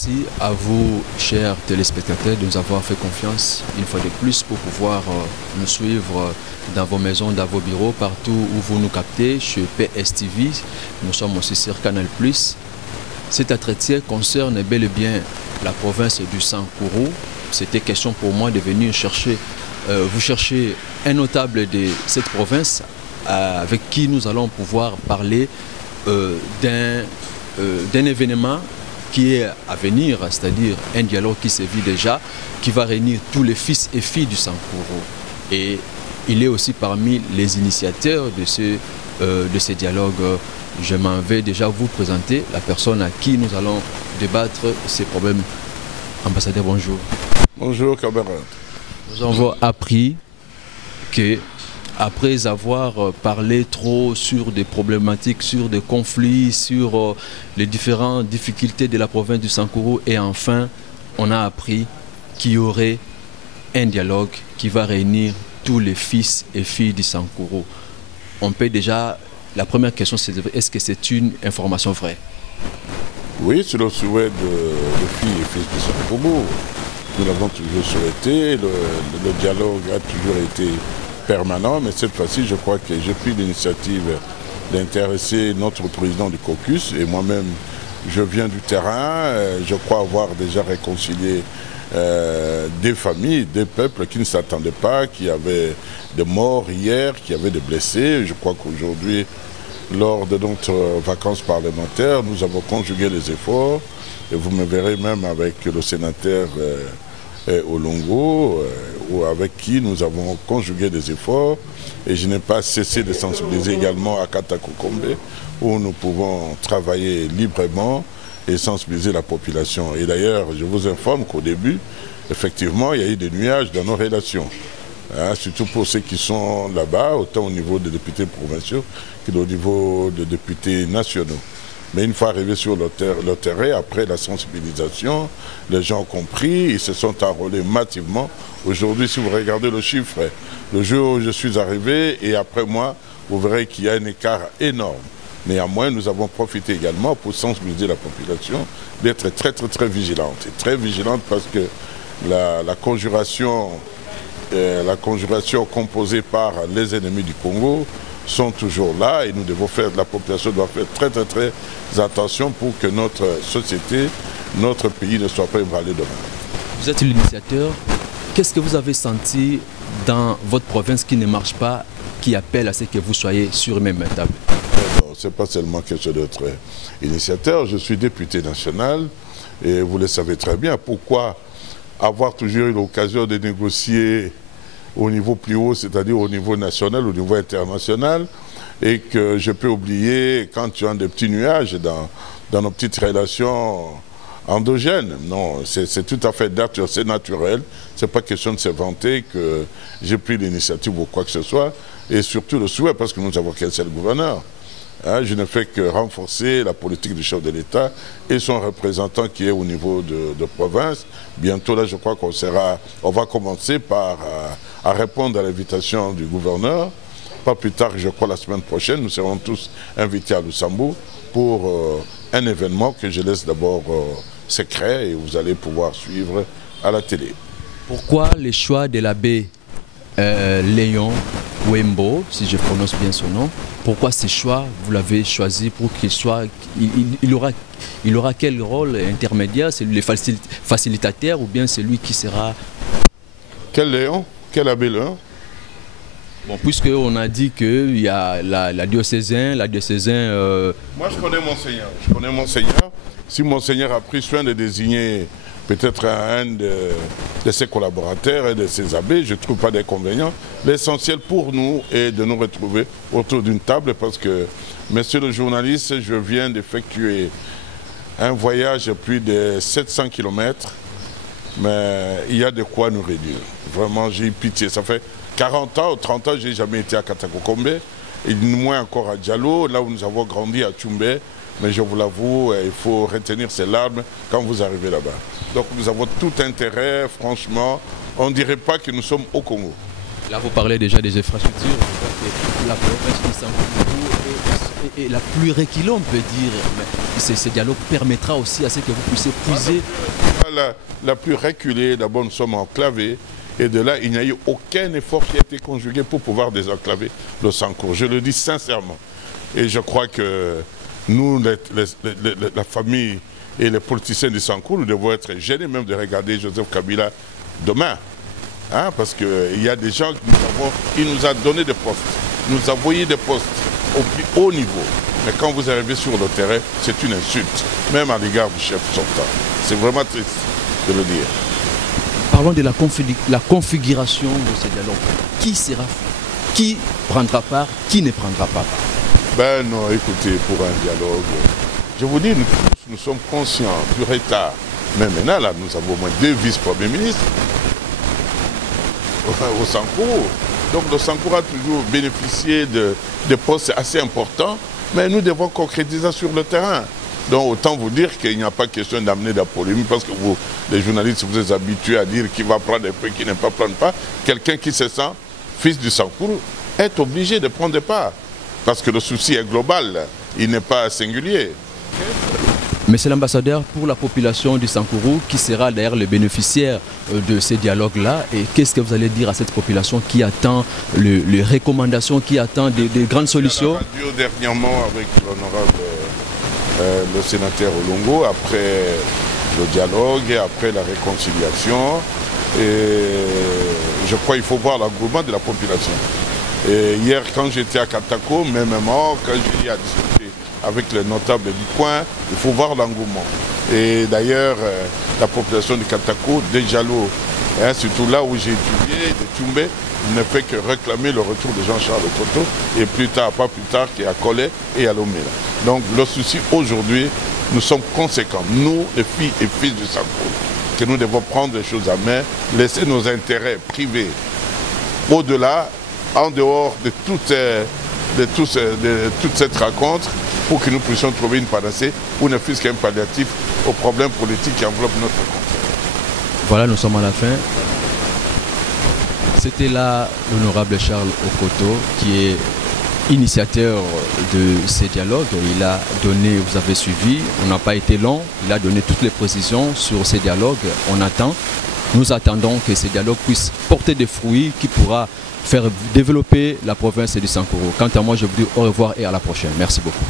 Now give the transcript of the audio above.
merci à vous, chers téléspectateurs, de nous avoir fait confiance une fois de plus pour pouvoir nous suivre dans vos maisons, dans vos bureaux, partout où vous nous captez, chez PSTV. Nous sommes aussi sur Canal+. Cet entretien concerne bel et bien la province du Sankuru. C'était question pour moi de venir chercher, vous chercher un notable de cette province avec qui nous allons pouvoir parler d'un événement qui est à venir, c'est-à-dire un dialogue qui se vit déjà, qui va réunir tous les fils et filles du Sankuru. Et il est aussi parmi les initiateurs de ce dialogue. Je m'en vais déjà vous présenter la personne à qui nous allons débattre ces problèmes. Ambassadeur, bonjour. Bonjour, camarade. Nous avons appris que, après avoir parlé trop sur des problématiques, sur des conflits, sur les différentes difficultés de la province du Sankuru, et enfin, on a appris qu'il y aurait un dialogue qui va réunir tous les fils et filles du Sankuru. On peut déjà, la première question, c'est est-ce que c'est une information vraie? Oui, c'est le souhait de filles et fils du Sankuru. Nous l'avons toujours souhaité, le dialogue a toujours été permanent, mais cette fois-ci, je crois que j'ai pris l'initiative d'intéresser notre président du caucus, et moi-même, je viens du terrain, je crois avoir déjà réconcilié des familles, des peuples qui ne s'attendaient pas, qui avaient des morts hier, qui avaient des blessés. Je crois qu'aujourd'hui, lors de notre vacances parlementaires, nous avons conjugué les efforts, et vous me verrez même avec le sénateur Olongo, avec qui nous avons conjugué des efforts, et je n'ai pas cessé de sensibiliser également à Katakokombe, où nous pouvons travailler librement et sensibiliser la population. Et d'ailleurs, je vous informe qu'au début, effectivement, il y a eu des nuages dans nos relations, hein, surtout pour ceux qui sont là-bas, autant au niveau des députés provinciaux qu'au niveau des députés nationaux. Mais une fois arrivés sur le terrain, après la sensibilisation, les gens ont compris, ils se sont enrôlés massivement. Aujourd'hui, si vous regardez le chiffre, le jour où je suis arrivé et après moi, vous verrez qu'il y a un écart énorme. Néanmoins, nous avons profité également pour sensibiliser la population d'être très vigilante. Et très vigilante parce que la conjuration composée par les ennemis du Congo sont toujours là, et nous devons faire, la population doit faire très attention pour que notre société, notre pays ne soit pas ébranlé demain. Vous êtes l'initiateur. Qu'est-ce que vous avez senti dans votre province qui ne marche pas, qui appelle à ce que vous soyez sur une même table? Ce n'est pas seulement quelque chose d'être initiateur. Je suis député national et vous le savez très bien. Pourquoi avoir toujours eu l'occasion de négocier au niveau plus haut, c'est-à-dire au niveau national, au niveau international, et que je peux oublier quand tu as des petits nuages dans nos petites relations endogènes. Non, c'est tout à fait nature, c'est naturel. Ce n'est pas question de se vanter que j'ai pris l'initiative ou quoi que ce soit, et surtout le souhait, parce que nous avons qu'un seul gouverneur. Hein, je ne fais que renforcer la politique du chef de l'État et son représentant qui est au niveau de province. Bientôt, là, je crois on va commencer par à répondre à l'invitation du gouverneur. Pas plus tard, je crois, la semaine prochaine, nous serons tous invités à Lusambo pour un événement que je laisse d'abord secret et vous allez pouvoir suivre à la télé. Pourquoi le choix de l'abbé Léon Wembo, si je prononce bien son nom? Pourquoi ce choix, vous l'avez choisi pour qu'il soit... Il aura quel rôle intermédiaire? C'est lui le facilitateur ou bien c'est lui qui sera... Quel Léon? Quel abbé Léon? Bon, puisqu'on a dit qu'il y a la diocésain... Moi, je connais Monseigneur. Si Monseigneur a pris soin de désigner peut-être un de ses collaborateurs et de ses abbés, je ne trouve pas d'inconvénient. L'essentiel pour nous est de nous retrouver autour d'une table parce que, monsieur le journaliste, je viens d'effectuer un voyage de plus de 700 km, mais il y a de quoi nous réduire. Vraiment, j'ai eu pitié. Ça fait 40 ans ou 30 ans, je n'ai jamais été à Katakokombe, et moins encore à Diallo, là où nous avons grandi à Tchoumbé. Mais je vous l'avoue, il faut retenir ces larmes quand vous arrivez là-bas. Donc nous avons tout intérêt, franchement, on ne dirait pas que nous sommes au Congo. Là, vous parlez déjà des infrastructures. La province du Sankuru Et la pluie reculée, on peut dire, ce dialogue permettra aussi à ce que vous puissiez puiser. La pluie reculée, d'abord nous sommes enclavés. Et de là, il n'y a eu aucun effort qui a été conjugué pour pouvoir désenclaver le Sankourou. Je le dis sincèrement. Et je crois que nous, la famille et les politiciens du Sankourou, nous devons être gênés même de regarder Joseph Kabila demain. Hein, parce qu'il y a des gens qui nous a donné des postes, nous a envoyé des postes au plus haut niveau. Mais quand vous arrivez sur le terrain, c'est une insulte, même à l'égard du chef sortant. C'est vraiment triste de le dire. Parlons de la configuration de ce dialogue. Qui prendra part, qui ne prendra pas part? Ben non, écoutez, pour un dialogue, je vous dis, nous sommes conscients du retard. Mais maintenant, là, nous avons au moins 2 vice-premiers ministres au Sankourou. Donc le Sankourou a toujours bénéficié de postes assez importants, mais nous devons concrétiser sur le terrain. Donc autant vous dire qu'il n'y a pas question d'amener de la polémique, parce que vous, les journalistes, vous êtes habitués à dire qui va prendre des prix, qui ne va prendre pas. Quelqu'un qui se sent fils du Sankourou est obligé de prendre des parts, parce que le souci est global, il n'est pas singulier. Monsieur l'ambassadeur, pour la population du Sankourou, qui sera d'ailleurs le bénéficiaire de ces dialogues-là, et qu'est-ce que vous allez dire à cette population qui attend les recommandations, qui attend des grandes solutions? Dernièrement avec l'honorable le sénateur Olongo, après le dialogue et après la réconciliation, et je crois qu'il faut voir l'engouement de la population. Et hier, quand j'étais à Katako, mêmement, quand j'ai eu à discuter avec les notables du coin, il faut voir l'engouement. Et d'ailleurs, la population de Katako, de Djalo, hein, surtout là où j'ai étudié, de Tchoumbé, ne fait que réclamer le retour de Jean-Charles Toto, et plus tard, pas plus tard, qu'il y a Collet et à Lomela. Donc le souci aujourd'hui, nous sommes conséquents, nous, les filles et fils du Sankourou, que nous devons prendre les choses à main, laisser nos intérêts privés au-delà, en dehors de toute cette rencontre, pour que nous puissions trouver une panacée ou ne fût-ce qu'un palliatif aux problèmes politiques qui enveloppent notre continent. Voilà, nous sommes à la fin. C'était là l'honorable Charles Okoto, qui est initiateur de ces dialogues. Il a donné, vous avez suivi, on n'a pas été long, il a donné toutes les précisions sur ces dialogues. Nous attendons que ces dialogues puissent porter des fruits qui pourra faire développer la province du Sankourou. Quant à moi, je vous dis au revoir et à la prochaine. Merci beaucoup.